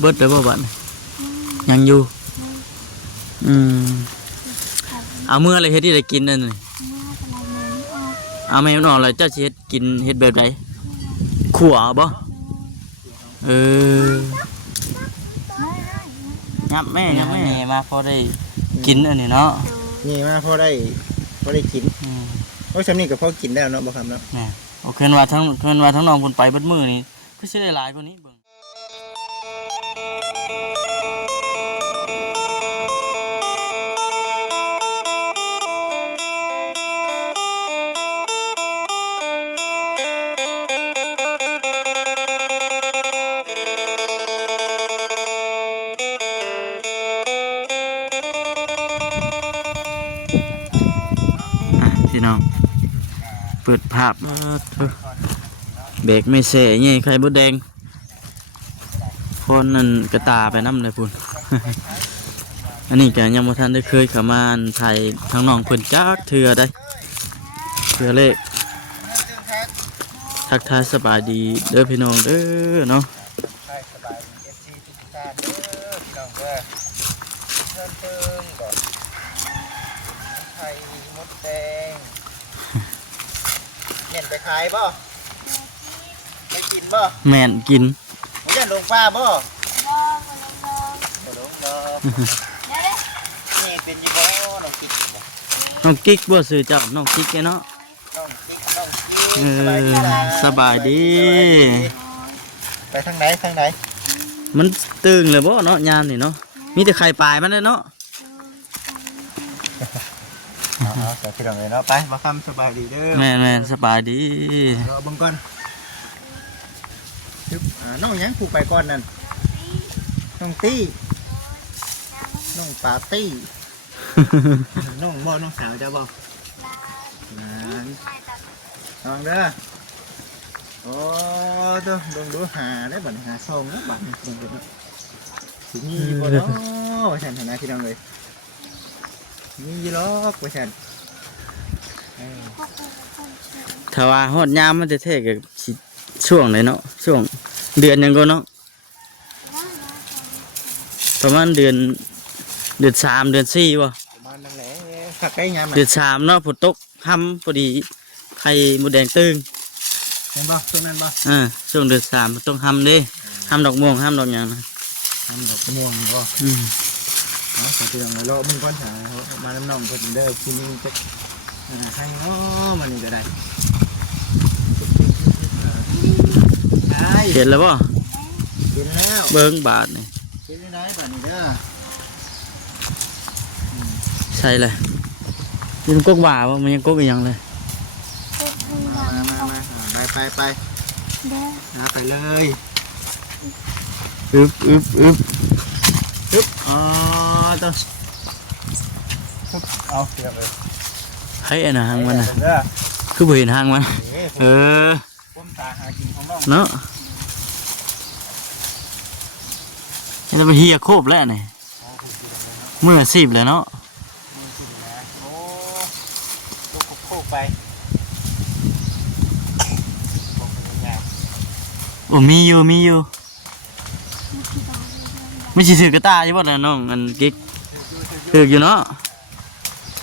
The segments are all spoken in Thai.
เบิดเลยบ่บัดยังอยู่อืมเอาเมื่อไรเฮ็ดที่ได้กินนั่นนี่เอาแม่นออกแล้วเจ้าสิเฮ็ดกินเฮ็ดแบบใดขั่วบ่เออยับแม่มาพอได้กินอันนี้เนาะนี่มาพอได้กินโอ้ยสำนี่กับพอกินแล้วเนาะบ่คำเนาะโอเคว่าทั้งน้องคนไปเบิดมือนี่ก็สิได้หลายกว่านี้เบิ่งพี่น้องเปิดภาพเบรกไม่เซ่เงี้ยไข่มดแดงคนนั่นกระตาไปน้ำเลยพุ่น อันนี้แกยังบ่ทันได้เคยเข้ามาไทยทางน้องเพิ่นจักเถื่อได้เถื่อเลขทักทายสบายดีเด้อพี่น้องเด้อเนาะไปขายบ่ไปกินบ่แม่นกินผมจะลงป้าบ่ลงนี่เป็นยังไงน้องกิ๊กน้องกิ๊กบ่ซื้อเจ้าน้องกิ๊กเนาะสบายดีไปทางไหนมันตึงเลยบ่เนาะยามนี่เนาะมีแต่ไข่ปลายมันเลยเนาะแต่พี่น้องเลยเนาะไปมาคำสบายดีเด้อแม่สบายดีรอบังก่อนน้องยังผูกไปก่อนนั่นน้องตี้น้องปาตี้น้องสาวจะบอกน้องเด้อโอ้ตัวดูหาได้บัตรหาซองแล้วบัตรสิมีบ่เนาะฉันเห็นนะพี่น้องเลยมีล็อกว่าฉันถ้าว่าฮอดยามมันจะเท่กับช่วงไหนเนาะช่วงเดือนยังก็เนาะประมาณเดือน3เดือน4วะประมาณนั่นแหละสักไก่ยามเดือน3เนาะฝนตกค่ำพอดีไข่มดแดงตึงเห็นบ่ช่วงนั้นบ่ช่วงเดือน3ต้องทำดิทำดอกม่วงทำดอกอย่างนะทำดอกม่วงบ่เอาใส่ถุงมาโลมึงก้อนหามาน้ำน่องคนเด้อที่นี่จะให้ง้อมันนี่ก็ได้เห็นแล้วป่ะเห็นแล้วเบิ้งบาทนี่เห็นได้บาทนี่เด้อใช่เลยยังก๊กบ่าป่ะมันยังก๊กอีกอย่างเลยมาไปหาไปเลยอึบอ๋อต้องเอาเสียบเลยให้อันน่ะหางมันน่ะคือบ่เห็นหางมันเนาะนี่มันเฮียโคบแล้วนี่เมื่อ10เลยเนาะโอ้โคบไปโอ้มีอยู่ไม่ใช่ถือกระตาใช่ป่ะนะน้องอันกิ๊กถืออยู่เนาะ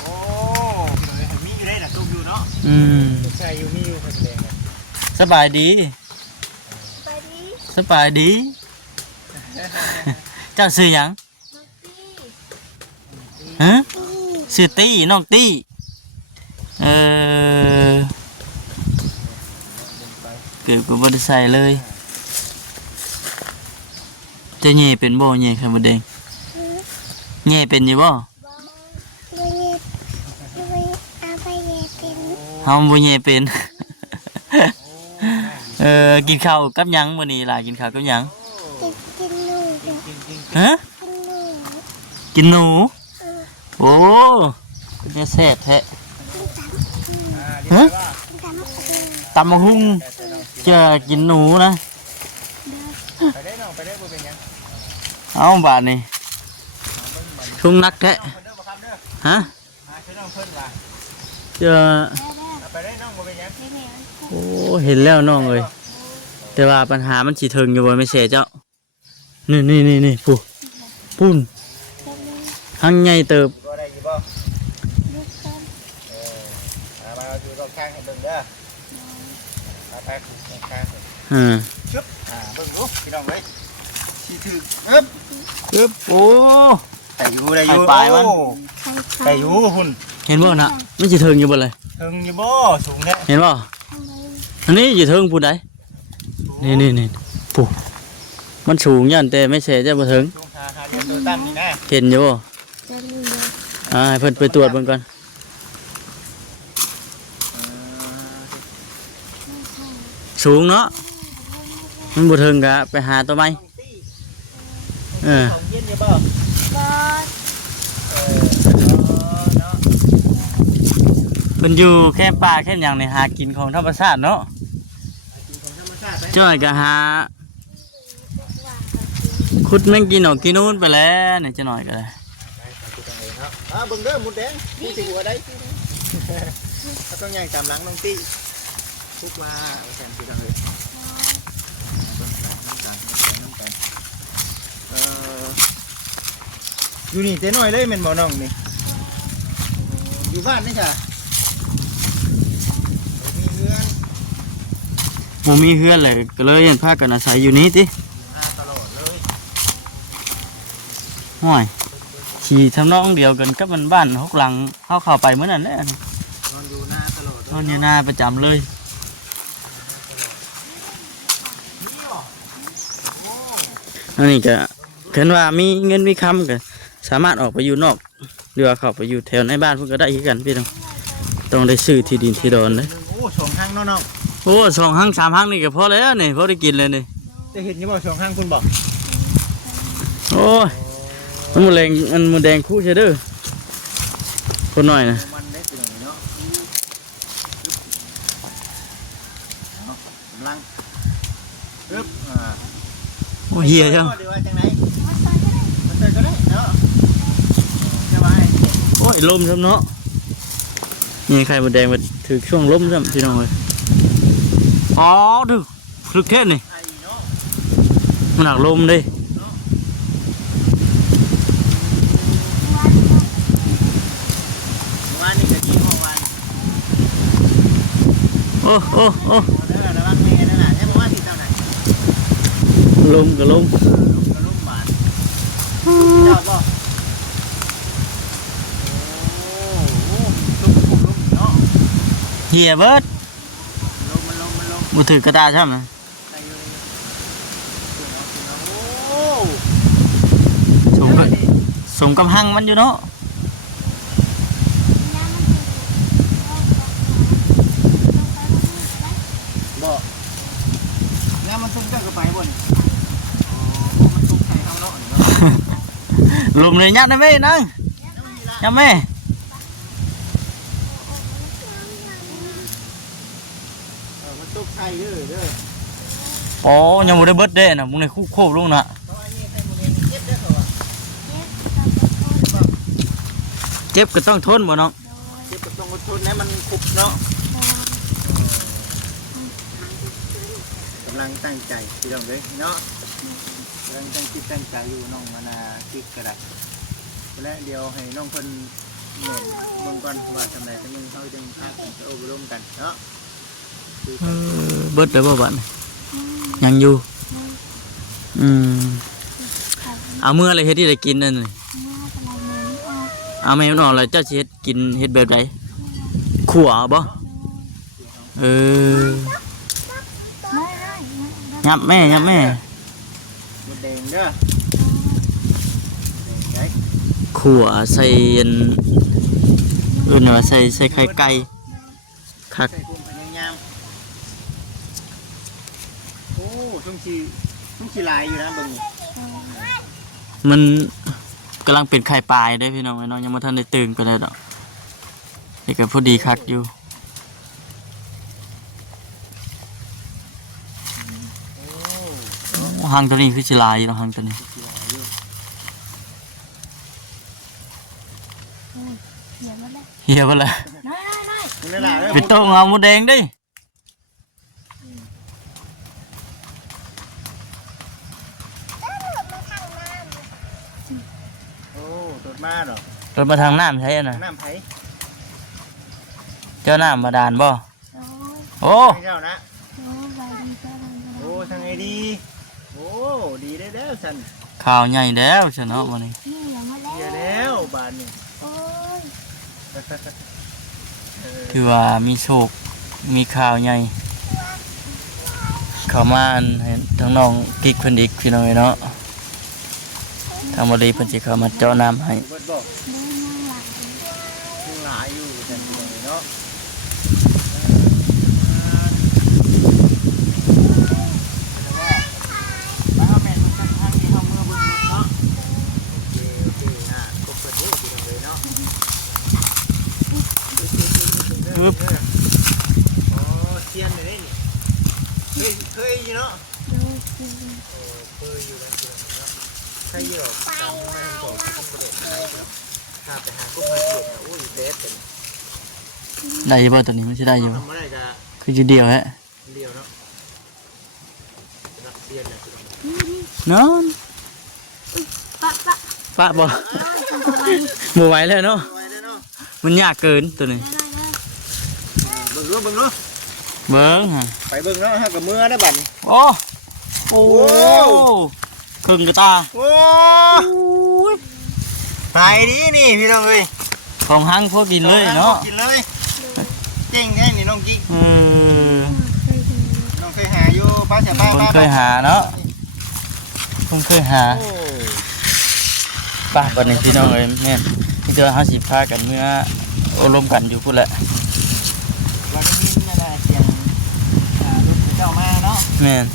โอ้มีอยู่ได้น่ะตุกอยู่เนาะใช่อยู่มีอยู่คนแดงสบายดีเจ้าซื้อยังฮะซื้อตี้น้องตี้เกือบก็บ่ได้ใส่เลยจะเย่เป็นบ่เย่ครับบ่แดงเย่เป็นอยู่บ่เฮาบ่เย่เป็นกินข้าวกับหยังมื้อนี้ล่ะกินข้าวกับหยังฮะกินหนูโอ้จะแซ่บแท้ฮะตำมะฮุ่งจะกินหนูนะเอาบาทนี่ชุ่มนักแท้ฮะเจอโอ้เห็นแล้วน้องเลยแต่ว่าปัญหามันฉีถึงอยู่บนไม่เสียเจ้า นี่ปูปูนหังใหญ่เติบ บ่ได้อยู่บ่มาอยู่ตรงข้างให้เบิ่งเด้อไปถูกตรงข้างชึบเบิ่งลูกพี่น้องเอ้ยสิถึกอึ๊บโอ้ได้อยู่ได้อยู่หุ่น เห็นบ่นะไม่สิเทิงอยู่บ่เลย ถึงอยู่บ่สูงแท้ เห็นบ่อันนี้สิเทิงปูนใดนี่ปูมันสูงยันแต่ไม่เสจะบ่เทิง สูงหาเรียนตัวตั้งนี่นะ เห็นอยู่บ่ให้เพิ่นไปตรวจเบิ่งก่อนสูงเนาะมันบ่เทิงกะไปหาตัวใหม่ของเย็นอยู่บ่เนาะ เพิ่นอยู่แค่ป่าแค่หยังนี่หากินของธรรมชาติเนาะ กินของธรรมชาติไป จ้อยก็หาขุดแมงกินออกกินนู่นไปแล้วนี่จะหน่อยก็ได้ เบิ่งเด้อหมดแดงมีสิหัวได้เขาต้องย่างตามหลังน้องตี้ทุกมาแซมสิกันเลยน้ำกันอยู่นี่เต้น้อยเลยแม่นบ่น้องนี่อยู่บ้านนี่จ้ะมีเงิน บ่มีเฮือนเลยก็เลยยังพากันอาศัยอยู่นี้ติ ตลอดเลย ห้อยขี่ทำนองเดียวกันกับมันบ้านหกหลังเข้าไปเมื่อนั้นแหละ นอนอยู่หน้าตลอด นอนอยู่หน้าประจำเลยอันนี้ก็เห็นว่ามีเงินมีคำก็สามารถออกไปอยู่นอกหรือว่าเข้าไปอยู่แถวในบ้านพวกก็ได้คือกันพี่น้องต้องได้ซื้อที่ดินที่ดอนเลย โอ้สองห้างน้อง โอ้2 หั้ง3 หั้งนี่ก็พอแล้วนี่พอได้กินเลยนี่ จะเห็นยังบ่สองห้างคุณบอก โอ้ยมันหมูแดงคู่ใช่เด้อคนหน่อยนะ มันได้ตัวนี้เนาะกำลังปึ๊บโอ้เฮียจัง เดี๋ยวว่าจังไหนมันเตยก็ได้เนาะจะมาให้ โอ้ยลมซ้ำเนาะนี่ไข่หมูแดงมาถือช่วงลมซ้ำพี่น้องเลยอ๋อถึกเทศนี่ ไอ้เนาะ มันหนักลมดิ วันนี้ก็กินของวัน โอ้ เด้อระวังแม่นั่นน่ะให้บอกว่าที่เจ้าไหน ลมกับลม กระลุ่มบาดเจ้าบ่โอ้ลุ่มเนาะ เฮียเบิด ลม มือถือกระดาษใช่ไหม ได้อยู่โอ้ สมกับหังมันอยู่เนาะ บ่แล้วมันซุ่มเจ้าก็ไปบ่นมันซุ่มใส่เขาเนาะ ลมเลยยัดนะแม่นั่งยัดแม่ มันซุ่มใส่เด้อ อ๋อยังไม่ได้เบิดเด้นะมึงในคู่โคบลงนะ เพราะอันนี้ใส่หมดเองเจ็บเด้อเขาอ่ะ เจ็บก็ต้องทนบ่น้อง เจ็บก็ต้องอดทนให้มันคุบเนาะกำลังตั้งใจพี่น้องเลยเนาะกำลังตั้งจิตตั้งใจอยู่น้องมานาคิดกระดาษและเดี๋ยวให้น้องเพิ่นเหนื่อยเบิ่งก่อนว่าทำไรทั้งนึงเขาจึงพากันไปอบรมกันเนาะ เบิดเลยบ่บัดนี้ยังอยู่เอาเมื่ออะไรเฮ็ดที่ได้กินนั่นนี่เอาแม่มันออกแล้วเจ้าสิเฮ็ดกินเฮ็ดแบบใดขั่วเอาบ่ยับแม่ หมดแดงเด้อแดงไง ขั่วใส่อันอื่นว่าใส่ไข่ไก่คัก ใส่กุ้งพยายามโอ้ช่วงชีลายอยู่นะเบิ่งนี่ มันกำลังเป็นไข่ปลายได้พี่น้องไอ้น้องยังบ่ทันได้ตื่นไปเลยดอกนี่ก็พอดีคักอยู่หางตัวนี้คือสิลายอยู่เนาะหางตัวนี้เหี่ยวบ่ล่ะ นี่แหละ ไปต้มเอาหมูแดงดิ รถมาดอก รถมาทางน้ำใช่น่ะ น้ำไผ เจ้าน้ำบาดาลบ่ โอ้ย โอ้ เจ้านะ โอ้ยใบดีเจ้าเลย โอ้ทางไงดีโอ้ดีได้แล้วสัน ข่าวใหญ่แล้วฉันเนาะวันนี้ นี่อย่ามา เดีย แล้ว แล้วบานนี่ โอ้ย คือว่ามีโชคมีข่าวใหญ่เข้ามาอันเห็นทั้งน้องกิ๊กเพิ่นอีกพี่น้องเอ้ยเนาะทางบริเพิ่นสิเข้ามาเจาะน้ำให้ เบิดบอก เดินมาหลัง ยังหลายอยู่แต่เดียวเนาะมาเอาแม่นมันทางที่เฮาเมื่อบุญเนาะโอเคฮะครบประเทศที่เลยเนาะอ๋อเซียนเลยนี่เคยอยู่เนาะ ดูสิ เคยอยู่แล้วเนาะใครอยู่หรอกตามแม่บอกที่ต้องกระโดดไปเนาะถ้าไปหากุ๊กมาเก็บนะโอ้ยเด็ดเป็น ได้บ่ตัวนี้มันสิได้อยู่ ทำไม่ได้จะ คืออยู่เดียวฮะ เดียวเนาะรับเซียนเนี่ย นอน ปะปะ ปะบ่ ทำอะไร บ่ไหวแล้วเนาะ ไว้เลยเนาะ มันยากเกินตัวนี้ ได้ได้ เบิ่งรู้เบิ่งรู้ เบิ่งฮะ ไปเบิ่งเนาะฮะกับมือได้บัดนี้ โอ้โอ้ครึ่งกระตา โอ้หายดีนี่พี่น้องเอ้ย ของหังพวกกินเลยเนาะ กินเลยเจ๋งแค่นี่น้องกิ๊ก อืม เคยดู น้องเคยหาอยู่ป้าจะป้า คนเคยหาเนาะคนเคยหา โอ้ ป่ะบัดนี้พี่น้องเอ้ยแม่นที่เจอ50พากันเมื่อโอลมกันอยู่พุ่นแหละ วันนี้นี่นะเสียงลูกเจ้ามาเนาะ แม่น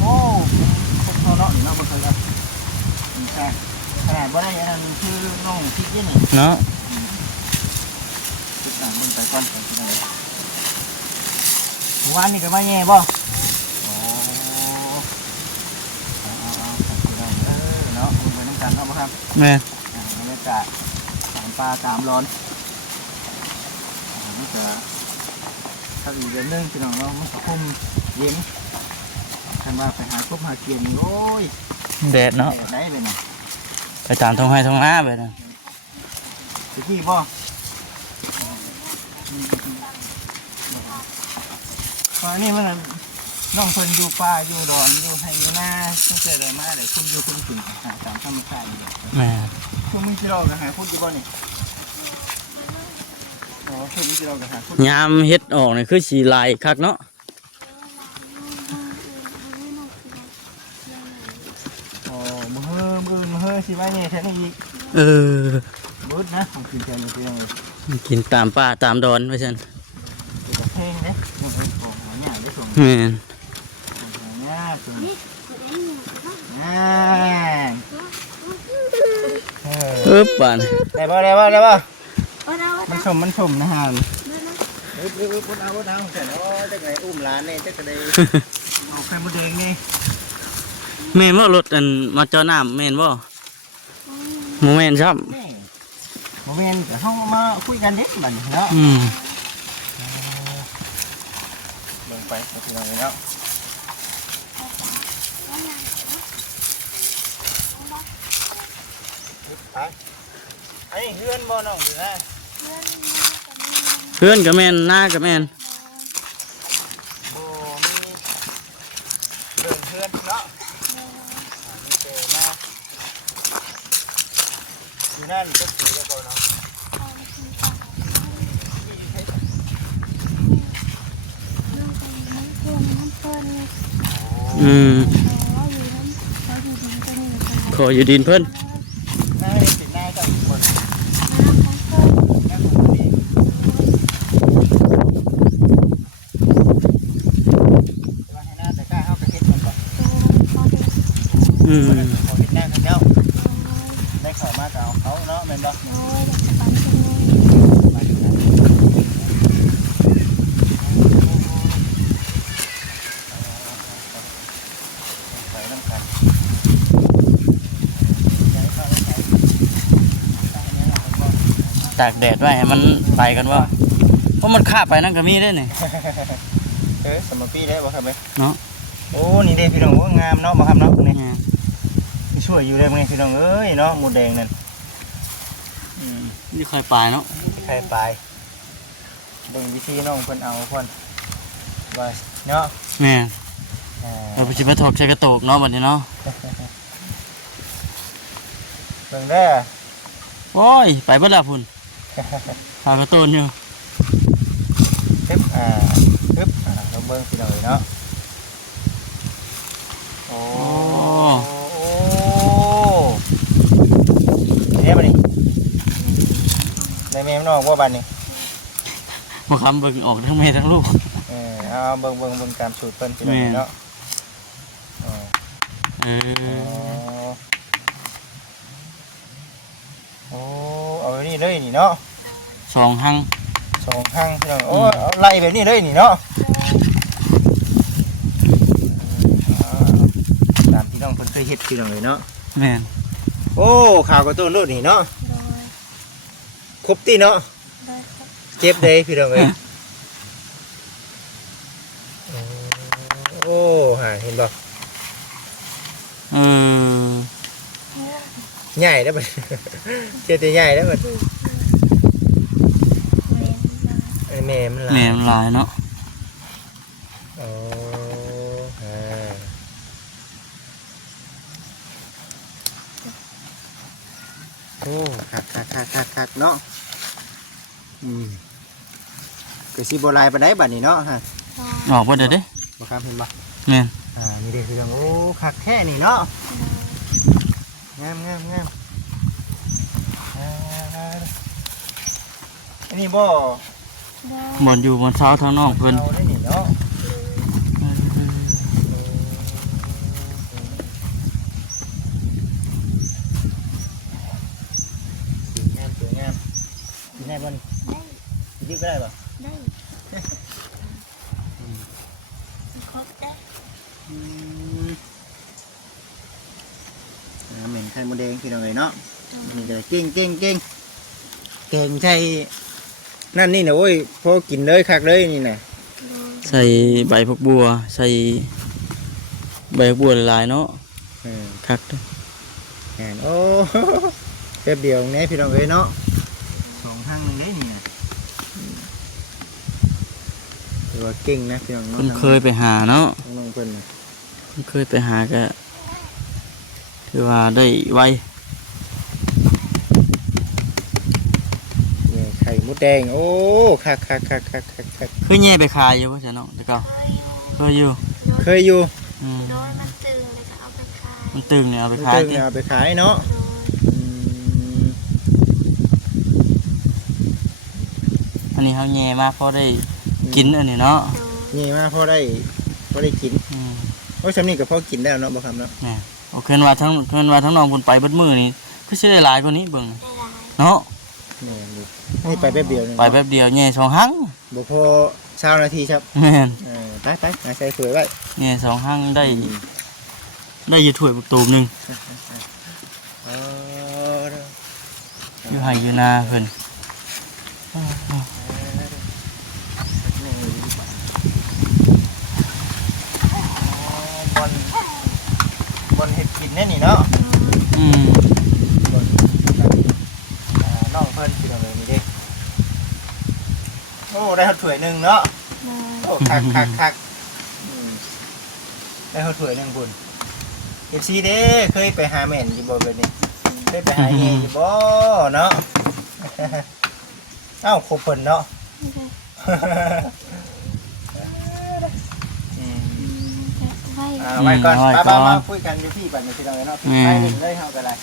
โอ้คนเขาเนาะเนาะคนเขาเนาะขนาดว่าได้อันนั้นคือน้องพริกนี่ เนาะ ติดหนังมันไปก่อนไปที่ไหนวันนี้ก็มาแย่บ่โอ้เนาะมันไปน้ำกันเนาะครับ แม่น บรรยากาศตามปลาตามร้อนนี่ก็ถ้าอีกเดือนนึงพี่น้องเรามันก็คุ้มเย็นคันว่าไปหาคบหาเกียนโอ้ย แดดเนาะ ได้เลยนะ ไปตามท้องให้ท้องหน้าไปนะ ไปที่บ่ตอนนี้มันน้องเพิ่นอยู่ป่าอยู่ดอนอยู่ให้อยู่หน้าต้องเจออะไรมาเดี๋ยวคุณอยู่คุณถึงหาตามธรรมชาติอยู่ แม่น คุณมึงที่เราหาคุณอยู่บ่นี่อ๋อคุณมึงที่เราหาคุณ ยามเฮ็ดออกนี่คือสีลายคักเนาะ อ๋อมือสิไว้เนี่ยแท้นี่อีก เออ มืดนะของกินแทนนี่พี่น้องเลย กินตามป่าตามดอนว่าซั่น เพลงเนี่ยมันเป็นของหัวหน้าได้ส่ง แม่น หัวหน้าส่งอ่า อึ๊บป่าน ได้ป่ะได้ป่ะได้ป่ะ โอ้ยได้ มันชมนะฮะพุ่นเอาแต่เนาะจะไงอุ้มหลานเนี่ยจะได้เอาใครมาเด้งนี่ แม่นบ่รถอันมาเจาะน้ำแม่นบ่บ่แม่นซ้ำ นี่โมเมนต์เขามาคุยกันเด็กบัดนี้เนาะ อืม ลงไปที่ไหนแล้วไปไอ้เฮือนบ่น้องอยู่นะ เพื่อนก็แม่นหน้าก็แม่น บ่มีเดินเฮือนเนาะมีเจมาอยู่นั่นก็ถือแล้วก็เนาะ อืม ขออยู่ทั้งขออยู่ดีก็นี่ ขออยู่ดินเพิ่น นายเป็นนายก็อีกคนนั่นคนนี้ว่าให้หน้าแต่กล้าเอาไปเฮ็ดมันก่อน อืม ขอเฮ็ดหน้าเขาเจ้าได้เข้ามาก็เอาเขาเนาะแม่นบ่ไปอยู่นะไปน้ำกันใจเข้าแล้วไปตายแล้วเอาไปก่อน ตากแดดไว้ให้มันไปกันว่าเพราะมันคาบไปนั่นก็มีได้นี่ สมปีได้บ่ครับเว้ย เนาะ โอ้นี่เด้พี่น้องโอ้งามเนาะบ่ครับเนาะนี่ แม่น ช่วยอยู่ได้มั้ยพี่น้องเอ้ยเนาะหมูแดงนั่น นี่เคยปลายเนาะ ใครไปเบิ่งวิธีน้องเพิ่นเอาเพิ่นว่าเนาะ แม่ อ่า เราไปชิไปถกใช้กระโตกเนาะบัดนี้เนาะ เบิ่งเด้อ โอ้ยไปเบิดละพุ่นพากระตูนอยู่ ตึ๊บตึ๊บเราเบิ่งพี่น้องเอ้ยเนาะโอ้เนี่ยบัดนี้ได้แม่น้องบ่บัดนี้ บ่คำเบิ่งออกทั้งแม่ทั้งลูก เอาเบิ่งตามสูตรเพิ่นพี่น้องเนาะ เออ โอ้เอาแบบนี้เลยนี่เนาะ สองหั่ง สองข้างพี่น้องโอ้เอาไล่แบบนี้เลยนี่เนาะตามพี่น้องเพิ่นเคยเฮ็ดพี่น้องเลยเนาะ แม่น โอ้ข่าวกระตุ้นรุ่นนี่เนาะครบตีเนาะเจ็บเด้พี่น้องเอ้ยโอ้หาเห็นบ่ เออ ใหญ่แล้วบัดเจ็บแต่ใหญ่แล้วบัดแม่มันหลาย แม่มันหลายเนาะ โอ้โอ้คักเนาะก็สิบ่ลายปานใดบัดนี้เนาะฮะ ออกบ่ได้เด้ บ่ครับเห็นบ่ แม่น นี่เด้คือโอ้คักแค่นี่เนาะงามอันนี้บ่ บ่อนอยู่บ่อนเช้าทางนอกเพิ่น เอาได้นี่เนาะสวยงามกินได้บ่นี่กินก็ได้บ่ ได้ครบได้ เหม็นไข่มดแดงพี่น้องเลยเนาะนี่ก็เก่งแกงใช่นั่นนี่นะโอ้ยพอกินเลยคักเลยนี่นะ ใส่ใบผักบัวใส่ใบผักบัวหลายๆเนาะคักเด้อ งานโอ้ แป๊บเดียวนี่พี่น้องเลยเนาะสองห้างหนึ่งเลยนี่นะถือว่าเก่งนะพี่น้องเนาะ เพิ่นเคยไปหาเนาะ น้องเพิ่น เพิ่นเคยไปหาก็ถือว่าได้ไว เนี่ยไข่มดแดงโอ้คัก คือแย่ไปขายอยู่บ่จ้ะเนาะแต่ก็เคยอยู่ เคยอยู่ อืม โดยมันตึงเลยก็เอาไปขาย มันตึงเนี่ยเอาไปขาย ตึ้ง ติ เนี่ยเอาไปขายเนาะ อันนี้เฮาแย่มาพอได้กินอันนี้เนาะ นี่มาพอได้กิน อืม โอ้ยสำนีกับพอกินได้แล้วเนาะบ่คำเนาะ นี่โอเคว่าทั้งน้องพุ่นไปเบิดมื้อนี่คือสิได้หลายกว่านี้เบิ่ง ได้หลาย เนาะ นี่นี่ไปแป๊บเดียวนึง ไปแป๊บเดียวแย่สองหั่ง บ่พอ20 นาทีครับ แม่น ไปหาใส่เผื่อไว้ แย่สองหั่งได้อยู่ถ้วยบักตูมหนึงอยู่ไห้อยู่นาเพิ่น บนเห็ดกินแน่นี่เนาะ อืม บนน้องเพิ่นกินอะไรนี่เด็กโอ้ได้ข้าวถ้วยหนึ่งเนาะโอ้คักได้ข้าวถ้วยหนึ่งบุญเอฟซีเด้เคยไปหาแม่นอยู่บ่แบบนี้เคยไปหาเฮอยู่บ่เนาะเอ้าครบเพิ่นเนาะ ไว้ ไว้ก่อนมาคุยกันอยู่ที่บัดนี้พี่น้องเนาะพี่ไปเล่นเลยเฮาก็ได้